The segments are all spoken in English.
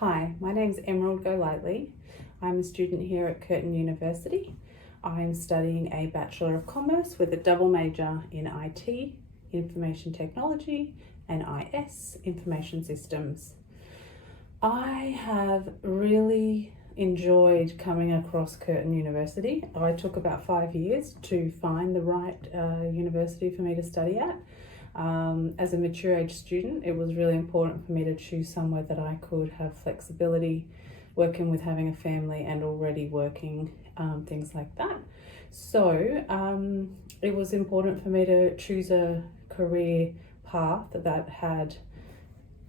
Hi, my name's Emerald Golightly. I'm a student here at Curtin University. I'm studying a Bachelor of Commerce with a double major in IT, Information Technology, and IS, Information Systems. I have really enjoyed coming across Curtin University. I took about 5 years to find the right university for me to study at. As a mature age student, it was really important for me to choose somewhere that I could have flexibility, working with having a family and already working, things like that. So it was important for me to choose a career path that had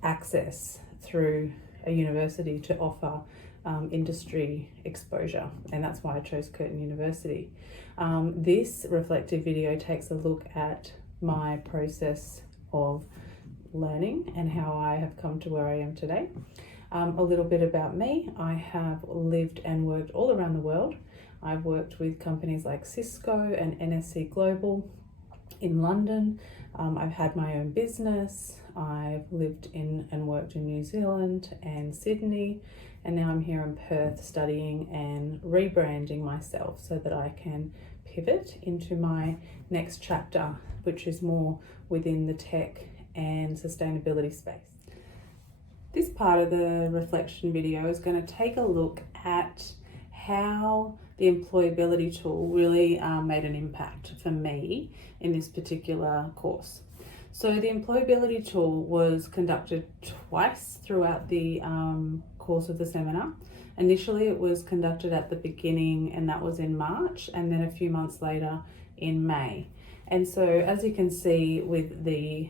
access through a university to offer industry exposure, and that's why I chose Curtin University. This reflective video takes a look at my process of learning and how I have come to where I am today. A little bit about me. I have lived and worked all around the world. I've worked with companies like Cisco and NSC Global in London. I've had my own business. I've lived in and worked in New Zealand and Sydney, and now I'm here in Perth studying and rebranding myself so that I can pivot into my next chapter, which is more within the tech and sustainability space. This part of the reflection video is going to take a look at how the employability tool really made an impact for me in this particular course. So the employability tool was conducted twice throughout the course of the seminar. Initially it was conducted at the beginning, and that was in March, and then a few months later in May. And so as you can see with the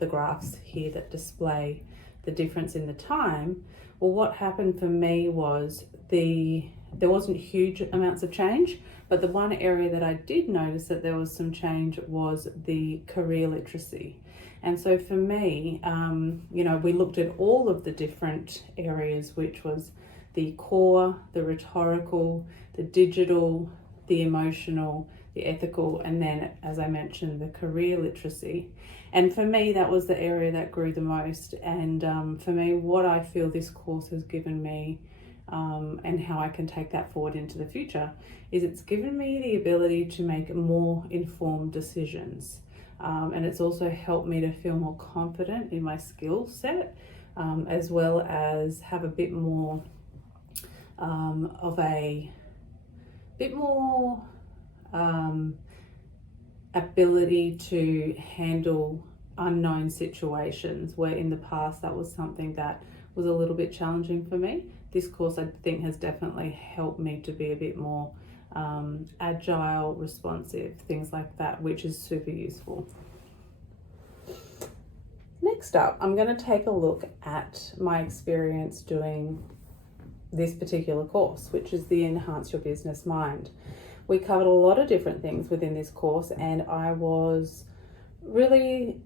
graphs here that display the difference in the time, well, what happened for me was there wasn't huge amounts of change, but the one area that I did notice that there was some change was the career literacy. And so for me, we looked at all of the different areas, which was the core, the rhetorical, the digital, the emotional, the ethical, and then, as I mentioned, the career literacy. And for me, that was the area that grew the most. And for me, what I feel this course has given me and how I can take that forward into the future is it's given me the ability to make more informed decisions. And it's also helped me to feel more confident in my skill set, as well as have a bit more ability to handle unknown situations, where in the past that was something that was a little bit challenging for me. This course, I think, has definitely helped me to be a bit more agile, responsive, things like that, which is super useful. Next up, I'm going to take a look at my experience doing this particular course, which is the Enhance Your Business Mind. We covered a lot of different things within this course, and I was really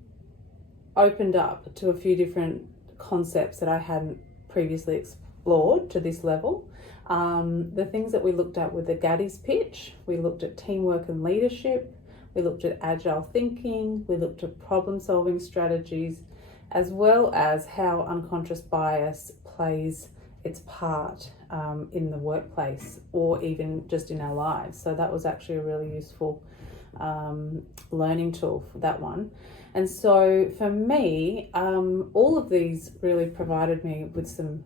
opened up to a few different concepts that I hadn't previously explored to this level. The things that we looked at were the Gatti's pitch, we looked at teamwork and leadership, we looked at agile thinking, we looked at problem solving strategies, as well as how unconscious bias plays its part in the workplace or even just in our lives. So that was actually a really useful learning tool for that one. And so for me, all of these really provided me with some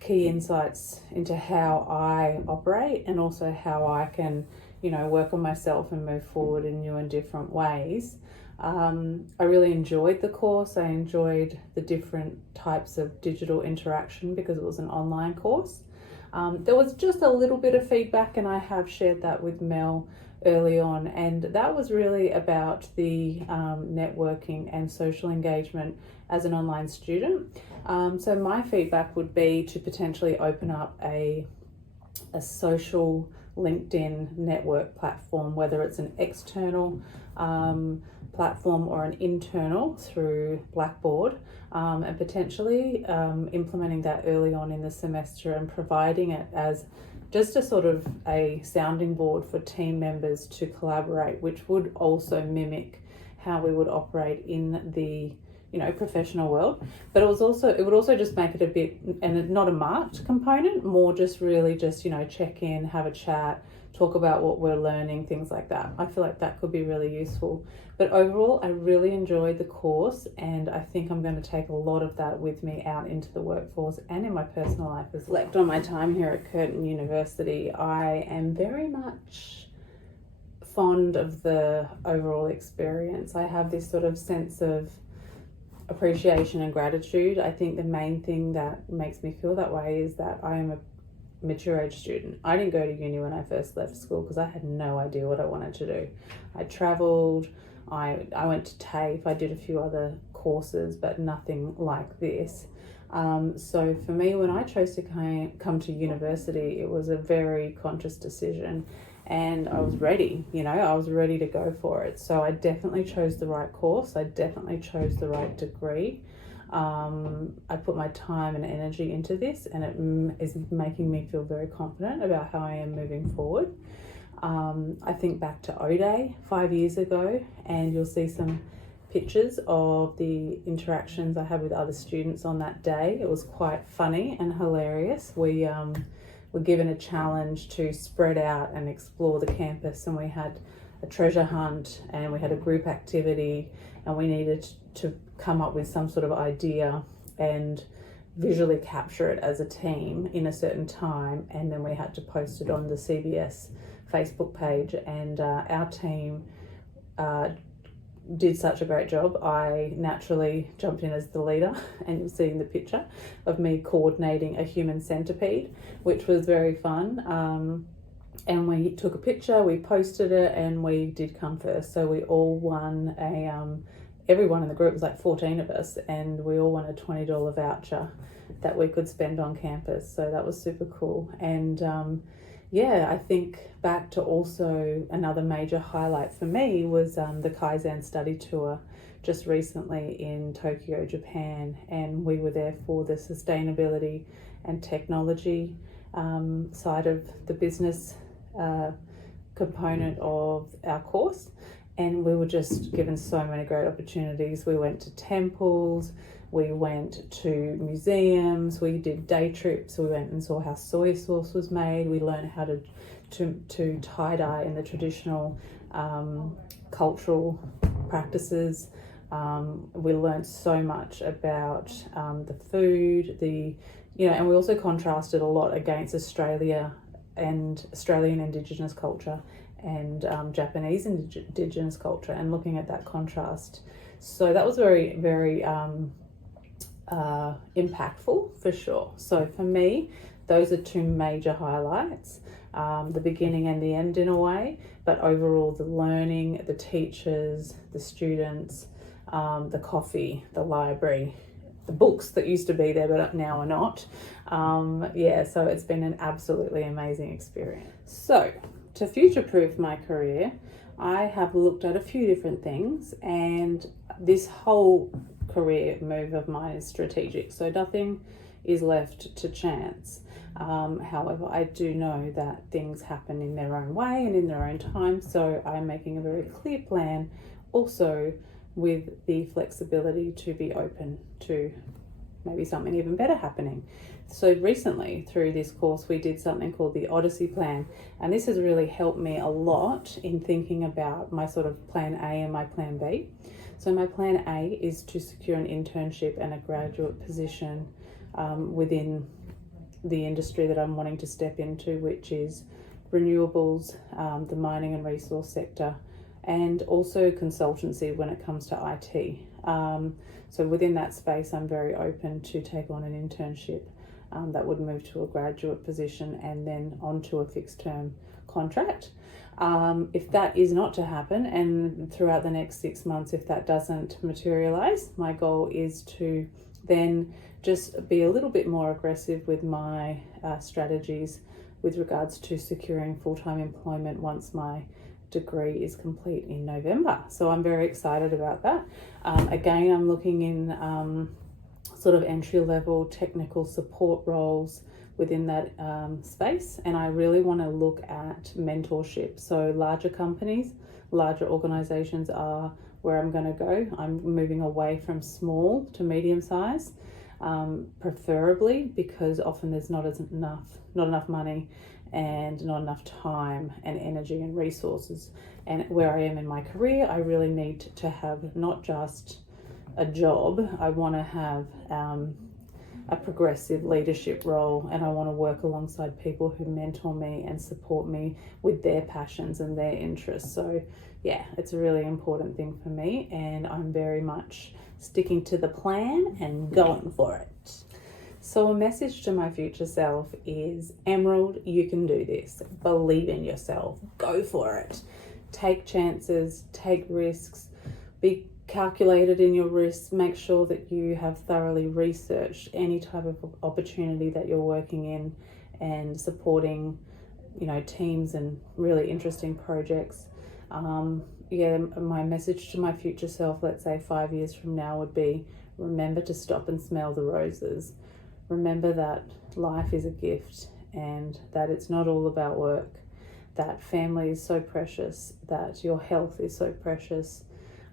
key insights into how I operate, and also how I can, work on myself and move forward in new and different ways. I really enjoyed the course. I enjoyed the different types of digital interaction because it was an online course. There was just a little bit of feedback, and I have shared that with Mel early on, and that was really about the networking and social engagement as an online student. So my feedback would be to potentially open up a social LinkedIn network platform, whether it's an external platform or an internal through Blackboard, and potentially implementing that early on in the semester and providing it as just a sort of a sounding board for team members to collaborate, which would also mimic how we would operate in the professional world. But it would also just make it a bit, and not a marked component, more just really just, check in, have a chat, talk about what we're learning, things like that. I feel like that could be really useful. But overall, I really enjoyed the course, and I think I'm going to take a lot of that with me out into the workforce and in my personal life as well. On my time here at Curtin University, I am very much fond of the overall experience. I have this sort of sense of appreciation and gratitude. I think the main thing that makes me feel that way is that I am a mature age student. I didn't go to uni when I first left school because I had no idea what I wanted to do. I travelled, I went to TAFE, I did a few other courses, but nothing like this. So for me, when I chose to come to university, it was a very conscious decision, and I was ready, I was ready to go for it. So I definitely chose the right course. I definitely chose the right degree. I put my time and energy into this, and it is making me feel very confident about how I am moving forward. I think back to O-Day 5 years ago, and you'll see some pictures of the interactions I had with other students on that day. It was quite funny and hilarious. We were given a challenge to spread out and explore the campus, and we had a treasure hunt, and we had a group activity, and we needed to come up with some sort of idea and visually capture it as a team in a certain time, and then we had to post it on the CBS Facebook page, and our team did such a great job. I naturally jumped in as the leader, and you'll see in the picture of me coordinating a human centipede, which was very fun. And we took a picture, we posted it, and we did come first. So we all won everyone in the group was like 14 of us, and we all won a $20 voucher that we could spend on campus. So that was super cool. And I think back to also another major highlight for me was the Kaizen study tour just recently in Tokyo, Japan. And we were there for the sustainability and technology side of the business component of our course. And we were just given so many great opportunities. We went to temples, we went to museums, we did day trips, we went and saw how soy sauce was made, we learned how to tie-dye in the traditional cultural practices. We learned so much about the food, and we also contrasted a lot against Australia and Australian Indigenous culture and Japanese Indigenous culture, and looking at that contrast. So that was very, very impactful for sure. So for me, those are two major highlights, the beginning and the end in a way, but overall the learning, the teachers, the students, the coffee, the library, the books that used to be there but now are not. So it's been an absolutely amazing experience. So to future-proof my career, I have looked at a few different things, and this whole career move of mine is strategic, so nothing is left to chance. However, I do know that things happen in their own way and in their own time, so I'm making a very clear plan, also with the flexibility to be open to maybe something even better happening. So recently through this course we did something called the Odyssey Plan, and this has really helped me a lot in thinking about my sort of plan A and my plan B. So my plan A is to secure an internship and a graduate position within the industry that I'm wanting to step into, which is renewables, the mining and resource sector, and also consultancy when it comes to IT. So within that space, I'm very open to take on an internship that would move to a graduate position and then onto a fixed term contract. If that is not to happen, and throughout the next 6 months, if that doesn't materialize, my goal is to then just be a little bit more aggressive with my strategies with regards to securing full-time employment once my degree is complete in November. So I'm very excited about that. Again, I'm looking in sort of entry-level technical support roles within that space, and I really want to look at mentorship. So larger companies, larger organizations are where I'm going to go. I'm moving away from small to medium size, preferably because often there's not enough money and not enough time and energy and resources. And where I am in my career, I really need to have not just a job. I want to have a progressive leadership role, and I want to work alongside people who mentor me and support me with their passions and their interests. So yeah, it's a really important thing for me, and I'm very much sticking to the plan and going for it. So a message to my future self is, Emerald, you can do this. Believe in yourself. Go for it. Take chances, take risks, be calculated in your risks. Make sure that you have thoroughly researched any type of opportunity that you're working in and supporting, teams and really interesting projects. My message to my future self, let's say 5 years from now, would be, remember to stop and smell the roses. Remember that life is a gift and that it's not all about work, that family is so precious, that your health is so precious.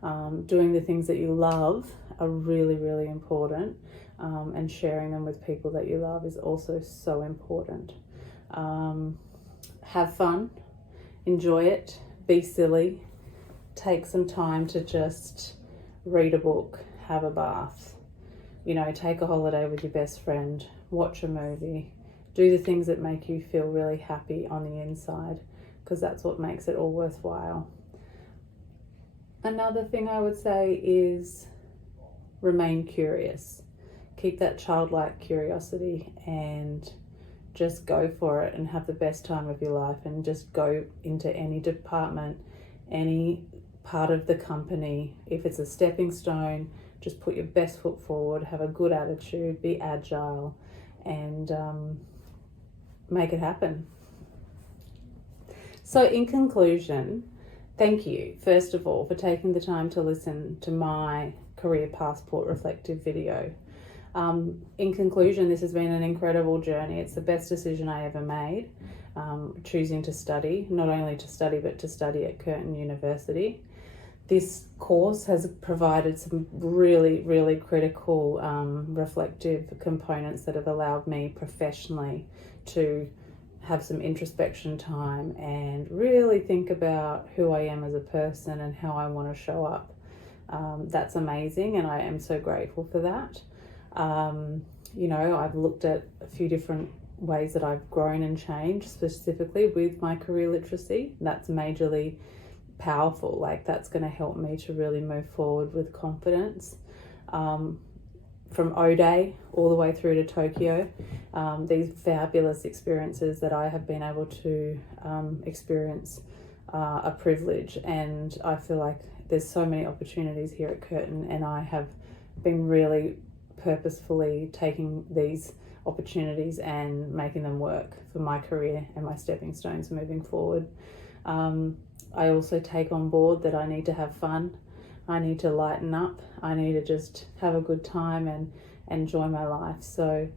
Doing the things that you love are really, really important, and sharing them with people that you love is also so important. Have fun, enjoy it, be silly, take some time to just read a book, have a bath, take a holiday with your best friend, watch a movie, do the things that make you feel really happy on the inside, because that's what makes it all worthwhile. Another thing I would say is remain curious. Keep that childlike curiosity and just go for it and have the best time of your life, and just go into any department, any part of the company. If it's a stepping stone, just put your best foot forward, have a good attitude, be agile, and make it happen. So in conclusion, thank you, first of all, for taking the time to listen to my Career Passport reflective video. In conclusion, this has been an incredible journey. It's the best decision I ever made, choosing to study, not only to study, but to study at Curtin University. This course has provided some really, really critical reflective components that have allowed me professionally to have some introspection time and really think about who I am as a person and how I want to show up. That's amazing, and I am so grateful for that. I've looked at a few different ways that I've grown and changed, specifically with my career literacy. That's majorly powerful. Like, that's going to help me to really move forward with confidence. From O'Day all the way through to Tokyo, these fabulous experiences that I have been able to experience are a privilege, and I feel like there's so many opportunities here at Curtin, and I have been really purposefully taking these opportunities and making them work for my career and my stepping stones moving forward. I also take on board that I need to have fun. I need to lighten up. I need to just have a good time and enjoy my life. So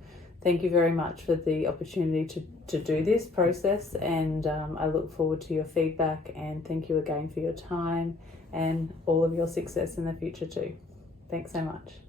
thank you very much for the opportunity to do this process, and I look forward to your feedback, and thank you again for your time and all of your success in the future too. Thanks so much.